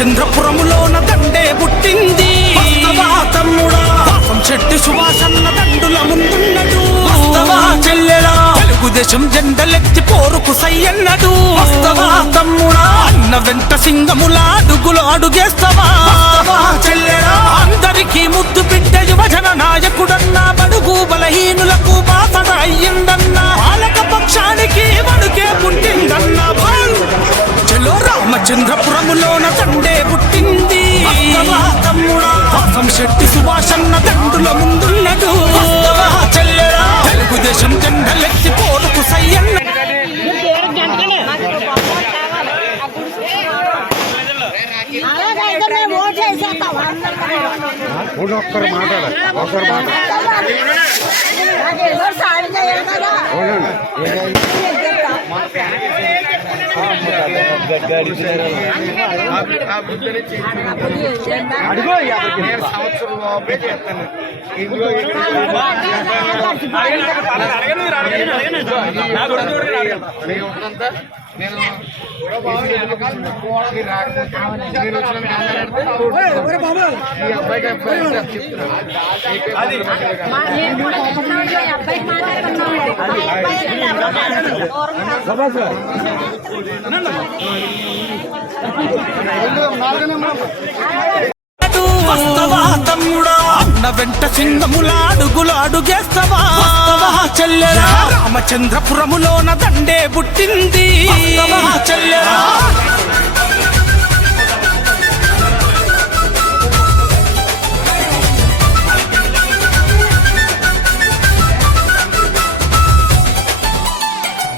రామచంద్రపురములోన దండే పుట్టింది తమ్ముడా చెట్టు సువాసన్న దండుల ముందున్నడు చెల్లెలా తెలుగుదేశం జెండలెత్తి పోరుకు సయ్యన్నడు తమ్ముడా అన్న వెంట సింగముల అడుగులు అడుగేస్తావా చెల్లెలా అందరికీ ముద్దు బిడ్డ యువజన నాయకుడన్నా బడుగు బలహీనులకు బాసడ అయ్యిందన్నా పాలక పక్షానికి వణుకే పుట్టిందన్నా చలో రామచంద్రపురములోన దండే పుట్టింది తమ్ముడా శెట్టి సుభాషన్న దండుల ముందున్నడు చెల్లెలా తెలుగుదేశం జెండలెత్తి పోరుకు సయ్యన్న తమ్ముడా అన్న వెంట సింగముల అడుగులు అడుగేస్తావా చెల్లెలా రామచంద్రపురములోన దండే పుట్టింది చెల్లెలా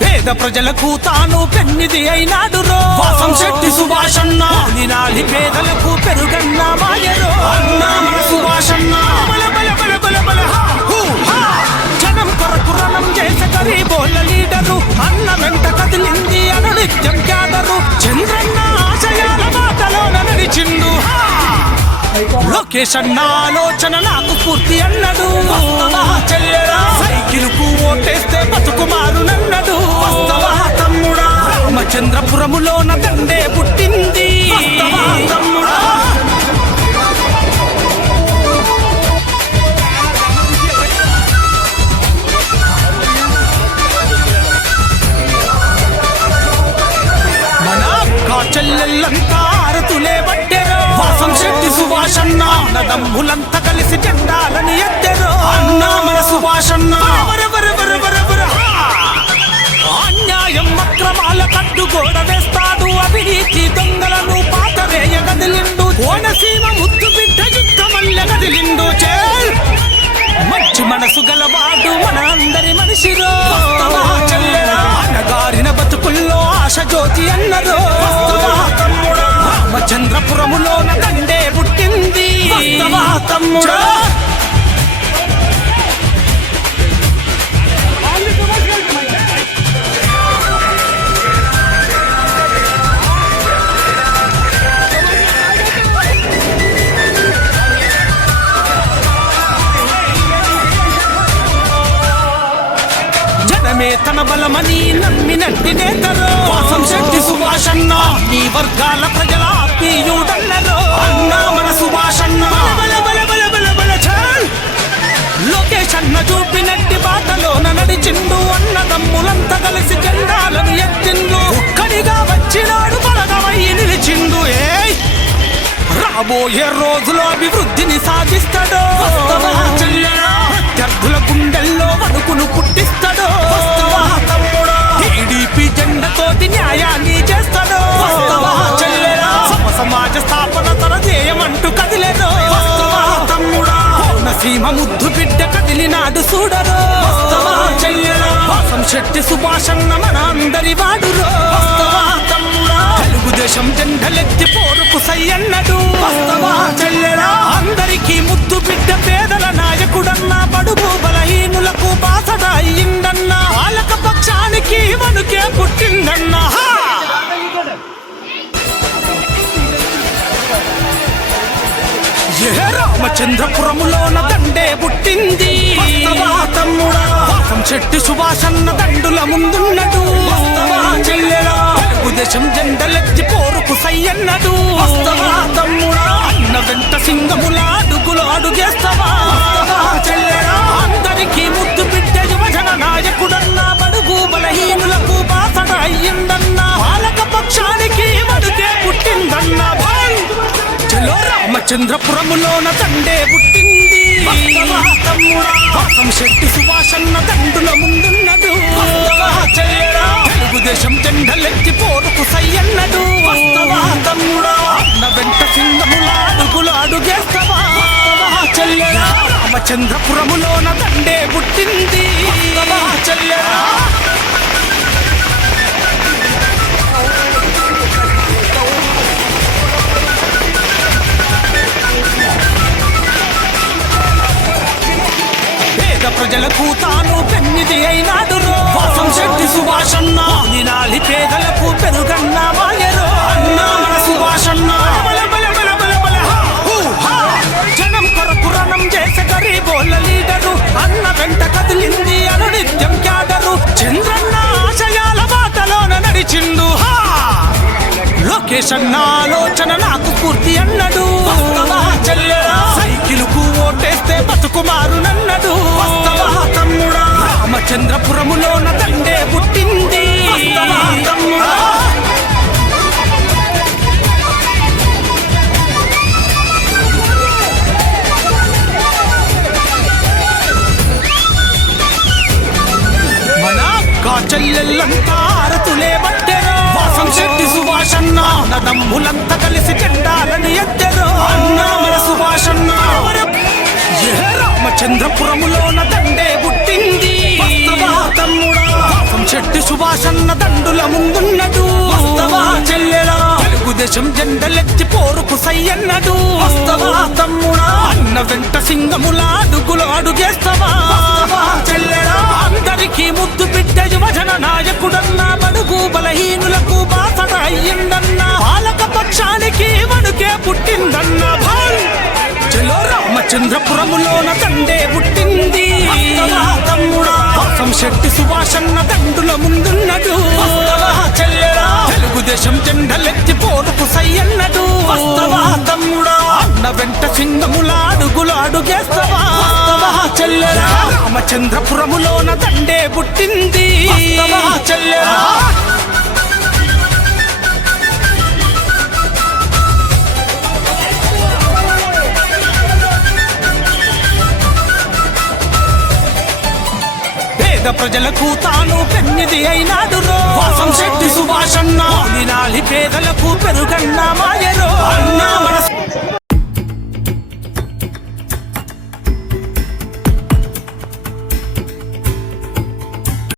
పేద ప్రజలకు తాను పెన్నిది అయినాడు వాసం శెట్టి సుభాషన్న నినాలి పేదలకు పెరుగన్న మాయరో అన్నా మన సుభాషన్న జనం కొరకు రణం చేసే గరీబోళ్ళ లీడరు అన్న వెంట కదిలింది అను నిత్యం క్యాడరు చంద్రన్న ఆశయాల బాటలోన నడిచిండు లోకేష్ అన్న ఆలోచన నాకు పూర్తి అన్నడు సైకిల్ కు ఓటేస్తే బతుకు మారునన్నడు తమ్ముడా రామచంద్రపురములోన దండే పుట్టింది తమ్ముడా మన చెల్లెళ్ళంతా ఆరతులే పట్టెరు వాసం శెట్టి సుభాషన్న నదమ్ములంతా కలిసి జెండాలని ఎత్తెరు అన్నా మన సుభాషన్న అన్యాయం అక్రమాల కట్టుగోడ వేస్తాడు అవినీతి దొంగలను పాతరేయ గదిలిండు కోనసీమ ముద్దు బిడ్డ యుద్ధమల్ల గదిలిండు మంచి మనసు గలవాడు మన అందరి మనిషిరో అనగారిన బతుకుల్లో ఆశ జ్యోతి అన్నరో రామచంద్రపురములోన దండే పుట్టింది తమ్ముడా తన బలమని నమ్మినట్టి నేతరు వాసం శెట్టి సుభాషన్న ఈ వర్గాల ప్రజల ఆత్మీయుడన్నరు అన్నా మన సుభాషన్న లోకేష్ అన్న చూపినట్టి బాటలోన నడిచిండు అన్నదమ్ములంతా కలిసి జెండాలను ఎత్తిండు ఒక్కడిగా వచ్చినాడు బలగమయ్యి నిలిచిండు రాబోయే రోజులో అభివృద్ధిని సాధిస్తాడు ప్రత్యర్థుల గుండెల్లో వణుకును పుట్టిస్తాడు టీడీపీ జెండతోటి న్యాయాన్ని చేస్తాడు సమాజ స్థాపన తన ధ్యేయమంటూ కదిలేను తమ్ముడా సీమ ముద్దు బిడ్డ కదిలినాడు చూడరు వాసం శెట్టి సుభాషన్న మన అందరి వాడురో తెలుగుదేశం జెండలెత్తి పోరుకు సయ్యన్నడు అందరికీ ముద్దు బిడ్డ పేదల నాయకుడన్నా బడుగు బలహీనులకు బాసడ అయ్యిందన్నా పాలక పక్షానికి వణుకే పుట్టిందన్నా రామచంద్రపురములోన దండే పుట్టింది తమ్ముడా చెట్టు సుభాషన్న దండుల ముందున్నడు చెల్లెలా తెలుగుదేశం జెండలెత్తి పోరుకు సయ్యన్నడు వస్తవా తమ్ముడా అన్న వెంట సింగములా అడుగులు అడుగేస్తవా చెల్లెడా అందరికీ ముద్దు బిడ్డ యువజన నాయకుడన్నా బడుగు బలహీనులకు బాసడ అయ్యిందన్నా పాలక పక్షానికి వడుకే పుట్టిందన్నా భాయ్ చలో రామచంద్రపురములోన దండే పుట్టింది తమ్ముడా శెట్టి సుభాషన్న దండుల ముందున్నడు చెల్లెడా తెలుగుదేశం జెండలెత్తి పోరుకు సయ్యన్నడు తమ్ముడా అన్న వెంట సింగములా అడుగులు అడుగేస్తవా చెల్లెడా రామచంద్రపురములోన దండే పుట్టింది చెల్లెడా ప్రజలకు తాను పెన్నిది అయినాడు వాసం శెట్టి సుభాషన్న నినాలి పేదలకు పెరుగన్న మాయరు అన్నా మన సుభాషన్న జనం కొరకు రణం చేసే గరీబోళ్ళ లీడరు అన్న వెంట కదిలింది అనునిత్యం క్యాడరు చంద్రన్న ఆశయాల బాటలోన నడిచిండు లోకేష్ అన్న ఆలోచన నాకు పూర్తి అన్నడు సైకిలుకు ఓటేస్తే బతుకుమారునన్నడు తమ్ముడా రామచంద్రపురములోన దండే పుట్టింది తమ్ముడా మన చెల్లెళ్ళంతా ఆరతులే బట్టెరు వాసం శెట్టి సుభాషన్న నదమ్ములంతా కలిసి జెండాలను ఎత్తెరు అన్నా మన సుభాషన్న రామచంద్రపురములోన దండే పుట్టింది తమ్ముడా వాసం శెట్టి సుభాషన్న దండుల ముందున్నడు చెల్లెలా తెలుగుదేశం జెండలెత్తి పోరుకు సయ్యన్నడు తమ్ముడా అన్న వెంట సింగములా అడుగులు అడుగేస్తవా చెల్లెడా అందరికీ ముద్దు బిడ్డ యువజన నాయకుడన్నా బడుగు బలహీనులకు బాసడ అయ్యిందన్నా పాలక పక్షానికి వణుకే పుట్టిందన్నా భాయ్ చలో రామచంద్రపురములోన దండే పుట్టింది తమ్ముడా వాసం శెట్టి సుభాషన్న దండుల ముందున్నడు చెల్లెడా తెలుగుదేశం జెండలెత్తి పోరుకు సయ్యన్నడు తమ్ముడా అన్న వెంట సింగములా అడుగులు అడుగేస్తవా చెల్లెడా రామచంద్రపురములోన దండే పుట్టింది చెల్లెడా ప్రజలకు తాను పెన్నిది అయినాడు వాసం శెట్టి సుభాషన్న నినాలి పేదలకు పెరుగన్న మాయరు అన్నా